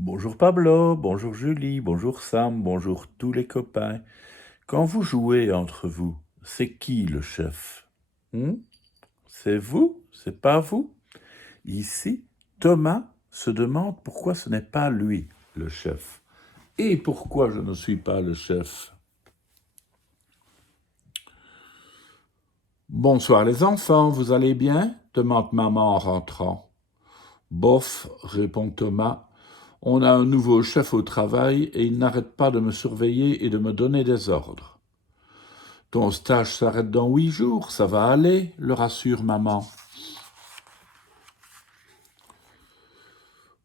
Bonjour Pablo, bonjour Julie, bonjour Sam, bonjour tous les copains. Quand vous jouez entre vous, c'est qui le chef? Hmm? C'est vous? C'est pas vous? Ici, Thomas se demande pourquoi ce n'est pas lui le chef. Et pourquoi je ne suis pas le chef? Bonsoir les enfants, vous allez bien? Demande maman en rentrant. Bof, répond Thomas. On a un nouveau chef au travail et il n'arrête pas de me surveiller et de me donner des ordres. Ton stage s'arrête dans 8 jours, ça va aller, le rassure maman.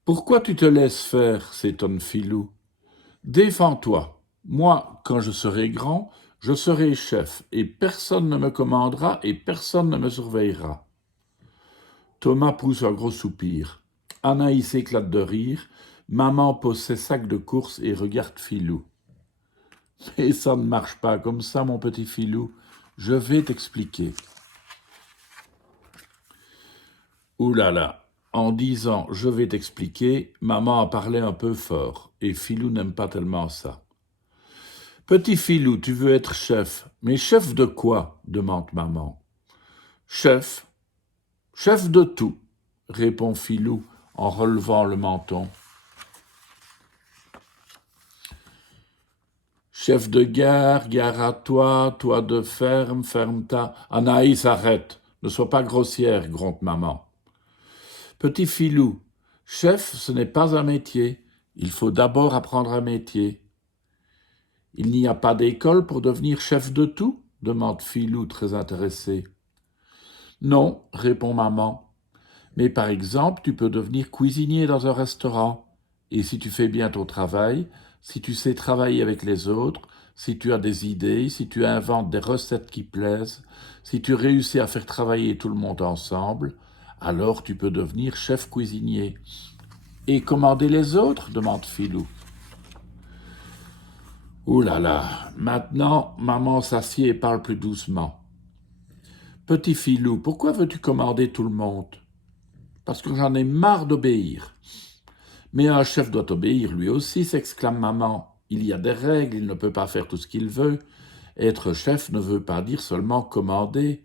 Pourquoi tu te laisses faire, s'étonne Filou. Défends-toi. Moi, quand je serai grand, je serai chef, et personne ne me commandera et personne ne me surveillera. Thomas pousse un gros soupir. Anaïs éclate de rire. Maman pose ses sacs de course et regarde Filou. Mais ça ne marche pas comme ça, mon petit Filou. Je vais t'expliquer. Ouh là là, en disant je vais t'expliquer, maman a parlé un peu fort, et Filou n'aime pas tellement ça. Petit Filou, tu veux être chef, mais chef de quoi? Demande maman. Chef, chef de tout, répond Filou en relevant le menton. Chef de gare, gare à toi, toi de ferme, ferme ta... Anaïs, arrête, ne sois pas grossière, gronde maman. Petit Filou, chef, ce n'est pas un métier, il faut d'abord apprendre un métier. Il n'y a pas d'école pour devenir chef de tout? Demande Filou très intéressé. Non, répond maman. Mais par exemple, tu peux devenir cuisinier dans un restaurant. Et si tu fais bien ton travail, si tu sais travailler avec les autres, si tu as des idées, si tu inventes des recettes qui plaisent, si tu réussis à faire travailler tout le monde ensemble, alors tu peux devenir chef cuisinier. Et commander les autres? Demande Filou. Ouh là là, maintenant, maman s'assied et parle plus doucement. Petit Filou, pourquoi veux-tu commander tout le monde? Parce que j'en ai marre d'obéir. Mais un chef doit obéir lui aussi, s'exclame maman. Il y a des règles, il ne peut pas faire tout ce qu'il veut. Être chef ne veut pas dire seulement commander.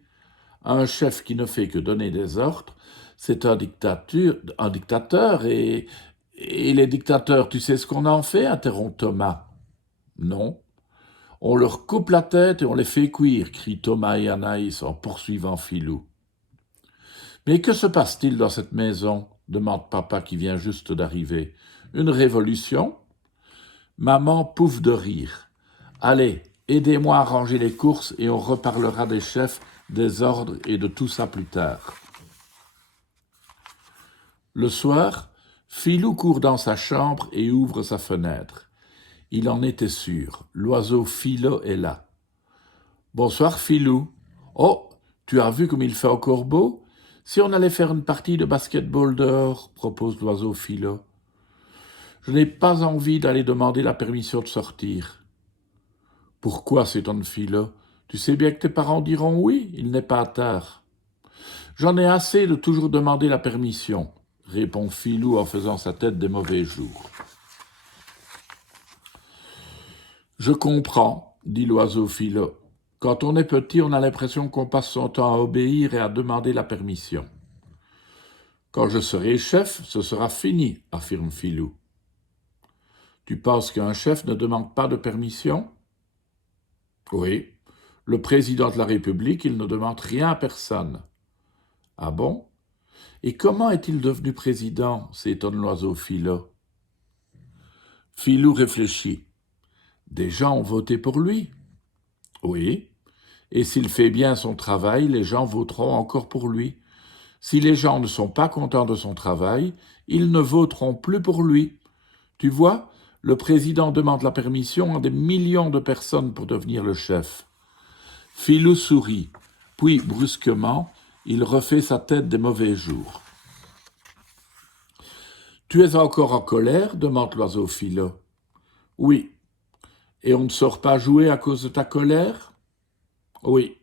Un chef qui ne fait que donner des ordres, c'est un dictateur, et les dictateurs, tu sais ce qu'on en fait? Interrompt Thomas. Non. On leur coupe la tête et on les fait cuire, crient Thomas et Anaïs en poursuivant Filou. Mais que se passe-t-il dans cette maison? Demande papa qui vient juste d'arriver. Une révolution? Maman pouffe de rire. Allez, aidez-moi à ranger les courses et on reparlera des chefs, des ordres et de tout ça plus tard. Le soir, Filou court dans sa chambre et ouvre sa fenêtre. Il en était sûr, l'oiseau Philo est là. Bonsoir Filou. Oh, tu as vu comme il fait encore beau? Si on allait faire une partie de basket-ball dehors, propose l'oiseau Philo. Je n'ai pas envie d'aller demander la permission de sortir. Pourquoi, s'étonne Philo? Tu sais bien que tes parents diront oui, il n'est pas tard. J'en ai assez de toujours demander la permission, répond Philou en faisant sa tête des mauvais jours. Je comprends, dit l'oiseau Philo. Quand on est petit, on a l'impression qu'on passe son temps à obéir et à demander la permission. Quand je serai chef, ce sera fini, affirme Philou. Tu penses qu'un chef ne demande pas de permission? Oui. Le président de la République, il ne demande rien à personne. Ah bon? Et comment est-il devenu président? S'étonne l'oiseau Philo. Philou réfléchit. Des gens ont voté pour lui. Oui. Et s'il fait bien son travail, les gens voteront encore pour lui. Si les gens ne sont pas contents de son travail, ils ne voteront plus pour lui. Tu vois, le président demande la permission à des millions de personnes pour devenir le chef. Philou sourit, puis brusquement, il refait sa tête des mauvais jours. Tu es encore en colère? Demande l'oiseau Philo. Oui. Et on ne sort pas jouer à cause de ta colère? Oui.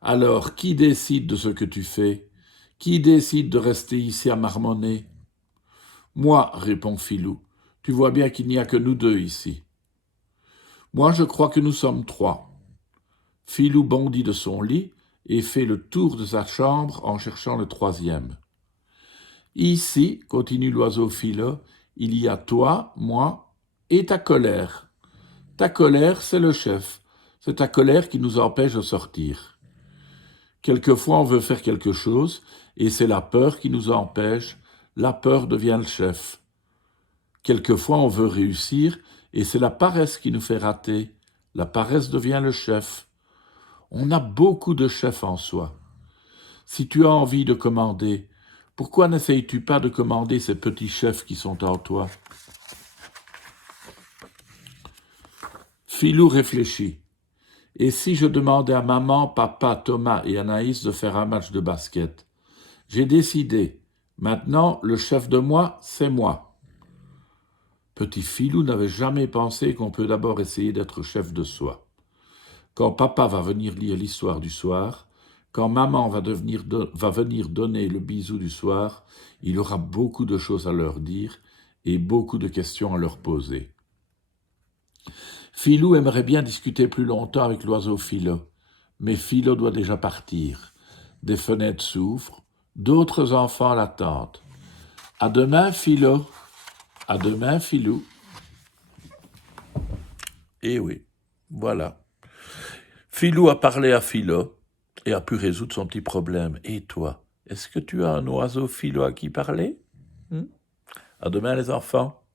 Alors, qui décide de ce que tu fais? Qui décide de rester ici à marmonner? Moi, répond Philou, tu vois bien qu'il n'y a que nous deux ici. Moi, je crois que nous sommes trois. Philou bondit de son lit et fait le tour de sa chambre en cherchant le troisième. Ici, continue l'oiseau Philo, il y a toi, moi et ta colère. Ta colère, c'est le chef. C'est ta colère qui nous empêche de sortir. Quelquefois, on veut faire quelque chose et c'est la peur qui nous empêche. La peur devient le chef. Quelquefois, on veut réussir et c'est la paresse qui nous fait rater. La paresse devient le chef. On a beaucoup de chefs en soi. Si tu as envie de commander, pourquoi n'essayes-tu pas de commander ces petits chefs qui sont en toi? Philou réfléchit. Et si je demandais à maman, papa, Thomas et Anaïs de faire un match de basket? J'ai décidé. Maintenant, le chef de moi, c'est moi. Petit Philou n'avait jamais pensé qu'on peut d'abord essayer d'être chef de soi. Quand papa va venir lire l'histoire du soir, quand maman va venir donner le bisou du soir, il aura beaucoup de choses à leur dire et beaucoup de questions à leur poser. Philou aimerait bien discuter plus longtemps avec l'oiseau Philo, mais Philo doit déjà partir. Des fenêtres s'ouvrent, d'autres enfants l'attendent. À demain, Philo. À demain, Philou. Eh oui, voilà. Philou a parlé à Philo et a pu résoudre son petit problème. Et toi, est-ce que tu as un oiseau Philo à qui parler? À demain, les enfants.